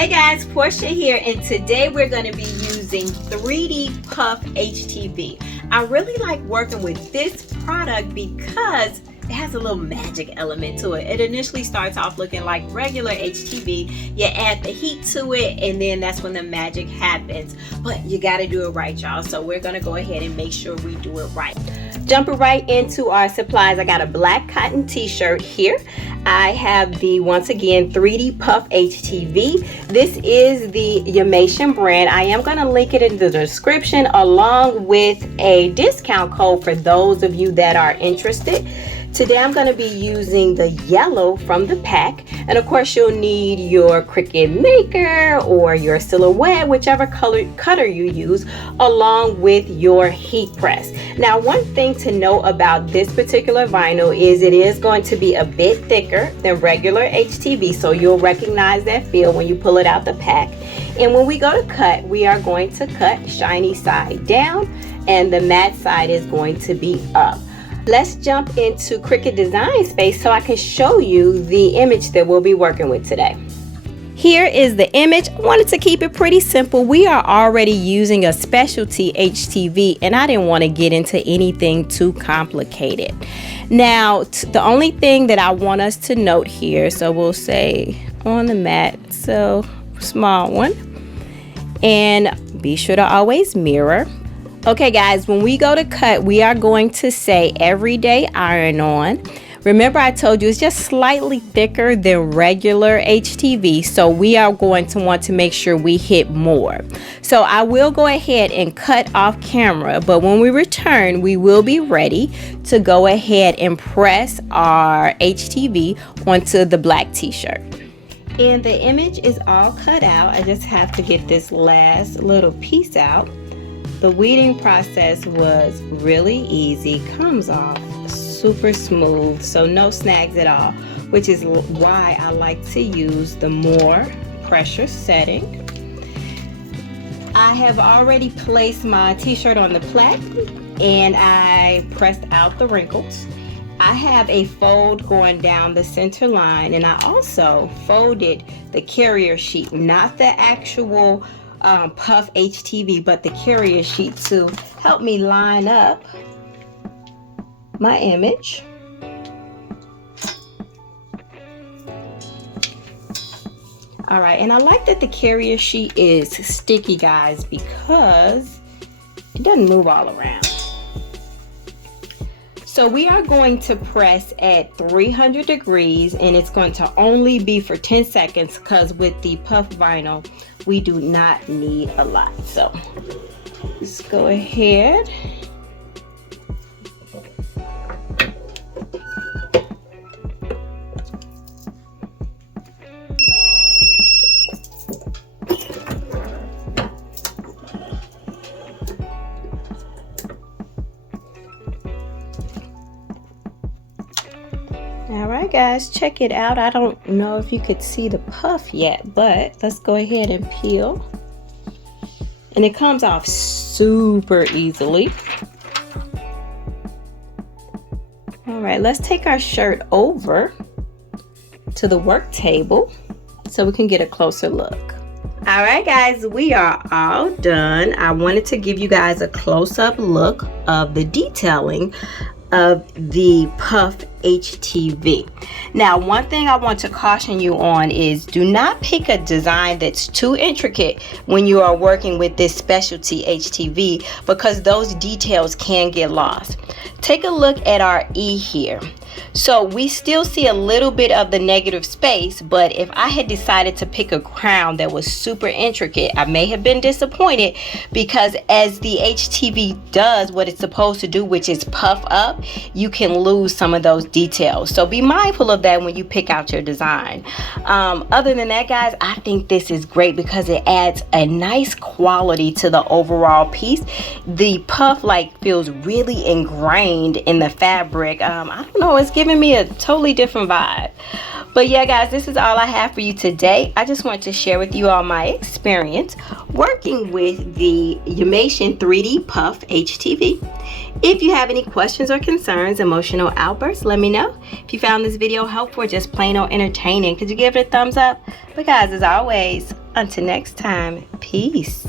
Hey guys, Portia here, and today we're going to be using 3D Puff HTV. I really like working with this product because it has a little magic element to it. It initially starts off looking like regular HTV. You add the heat to it, and then that's when the magic happens. But you got to do it right, y'all. So we're going to go ahead and make sure we do it right. Jumping right into our supplies, I got a black cotton t-shirt here. I have the, once again, 3D Puff HTV. This is the Yamation brand. I am going to link it in the description along with a discount code for those of you that are interested. Today I'm going to be using the yellow from the pack, and of course you'll need your Cricut maker or your silhouette, whichever color cutter you use, along with your heat press. Now, one thing to know about this particular vinyl is it is going to be a bit thicker than regular HTV, so you'll recognize that feel when you pull it out the pack. And when we go to cut, we are going to cut shiny side down and the matte side is going to be up. Let's jump into Cricut Design Space so I can show you the image that we'll be working with today. Here is the image. I wanted to keep it pretty simple. We are already using a specialty HTV and I didn't want to get into anything too complicated. Now, the only thing that I want us to note here, so we'll say on the mat, so small one, and be sure to always mirror. Okay guys, when we go to cut, we are going to say everyday iron on. Remember I told you it's just slightly thicker than regular HTV, so we are going to want to make sure we hit more. So I will go ahead and cut off camera, but when we return, we will be ready to go ahead and press our HTV onto the black t-shirt. And the image is all cut out. I just have to get this last little piece out. The weeding process was really easy, comes off super smooth, so no snags at all, which is why I like to use the more pressure setting. I have already placed my t-shirt on the plaque and I pressed out the wrinkles. I have a fold going down the center line, and I also folded the carrier sheet, not the actual Puff HTV, but the carrier sheet to help me line up my image. All right, and I like that the carrier sheet is sticky, guys, because it doesn't move all around. So we are going to press at 300 degrees, and it's going to only be for 10 seconds because with the puff vinyl, we do not need a lot. So let's go ahead. Alright guys, check it out. I don't know if you could see the puff yet, but let's go ahead and peel. And it comes off super easily. Alright, let's take our shirt over to the work table so we can get a closer look. Alright guys, we are all done. I wanted to give you guys a close-up look of the detailing of the Puff HTV. Now, one thing I want to caution you on is do not pick a design that's too intricate when you are working with this specialty HTV, because those details can get lost. Take a look at our E here. So we still see a little bit of the negative space, but if I had decided to pick a crown that was super intricate, I may have been disappointed, because as the HTV does what it's supposed to do, which is puff up, you can lose some of those details. So be mindful of that when you pick out your design. Other than that, guys, I think this is great because it adds a nice quality to the overall piece. The puff feels really ingrained in the fabric. I don't know, it's giving me a totally different vibe. But yeah guys, this is all I have for you today. I just wanted to share with you all my experience working with the Yamation 3D Puff HTV. If you have any questions or concerns, emotional outbursts, let me know. If you found this video helpful or just plain old entertaining, could you give it a thumbs up? But guys, as always, Until next time, peace.